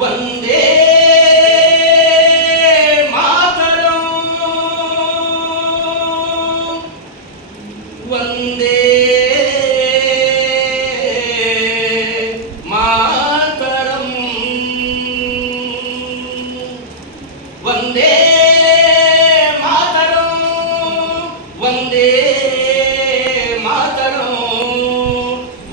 వందే మాతరం వందే మాతరం వందే మాతరం వందే మాతరం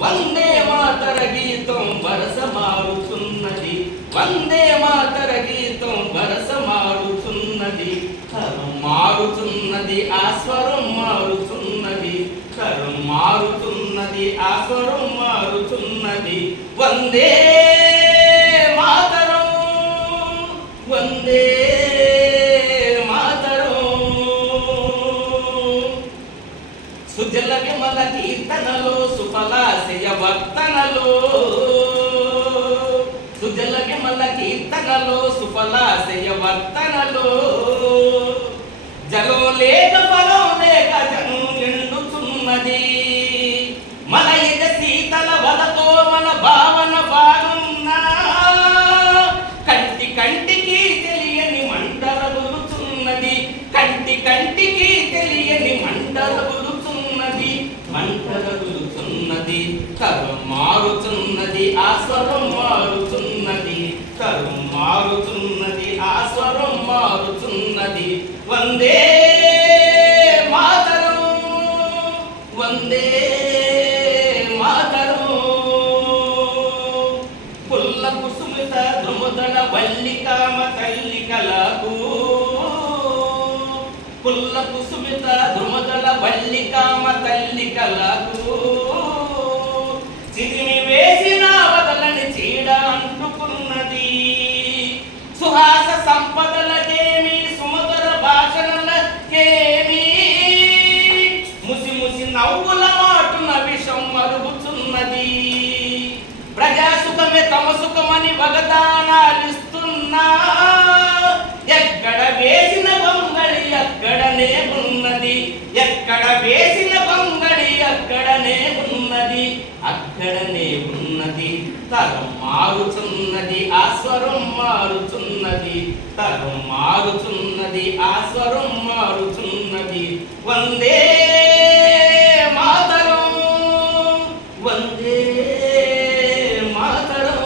వందే మాతర గీతం వరస మారుతున్నది వందే మాతర గీతం వరస మారుతున్నది తరం మారుతున్నది ఆ స్వరం మారుతున్నది తరం మారుతున్నది ఆ స్వరం మారుతున్నది వందే మాతరం వందే మాతరం సుజల విమల కీర్తనలో సుఫలాశయ వర్తనలో సుజల విమల కీర్తనలో సుఫలాశయ వర్తనలో జలం లేక ఫలం లేక జనం నిండుతున్నది మన ఇద శీతల వలతో మన భావన బాగున్నా కంటి కంటికి తెలియని మంట రగులుతున్నది కంటి కంటికి తెలియని మంట రగులుతున్నది మంట రగులుతున్నది తరం మారుతున్నది ఆ స్వరం మారుతున్నది తరం మారుతున్నది ఆ స్వరం మారుతున్నది వందే మాతరం వందే మాతరం పుల్ల కుసుమిత ధృముదళ వల్లికామ తల్లికలకు పుల్ల కుసుమిత ధృముదళ వల్లికామ తల్లికలకు చిదిమి వేసిన వదలని చీడ అంటుకున్నది సుహాస సంపదలకేమి సుమధుర భాషణలకేమి ముసి ముసి నవ్వుల మాటున విషం మరుగుతున్నది ప్రజాసుఖమే తమ సుఖమని వగదానాలిస్తున్నా ఎక్కడ వేసిన గొంగళి అక్కడనే ఉన్నది ఎక్కడ వేసిన గొంగళి అక్కడనే ఉన్నది అక్కడనే ఉన్నది తరం మారుతున్నది ఆ స్వరం మారుతున్నది తరం మారుతున్నది ఆ స్వరం మారుతున్నది వందే మాతరం వందే మాతరం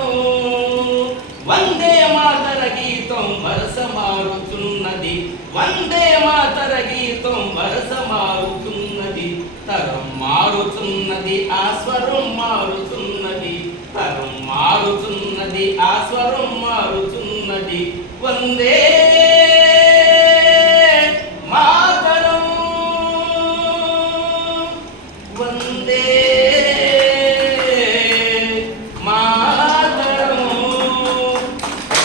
వందే మాతర గీతం వరస మారుతున్నది వందే మాతర గీతం వరస మారుతున్నది తరం మారుతున్నది ఆ స్వరం మారుతున్నది తరం మారుతున్నది ఆ స్వరం మారుతున్నది వందే